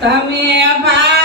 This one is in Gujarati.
તમે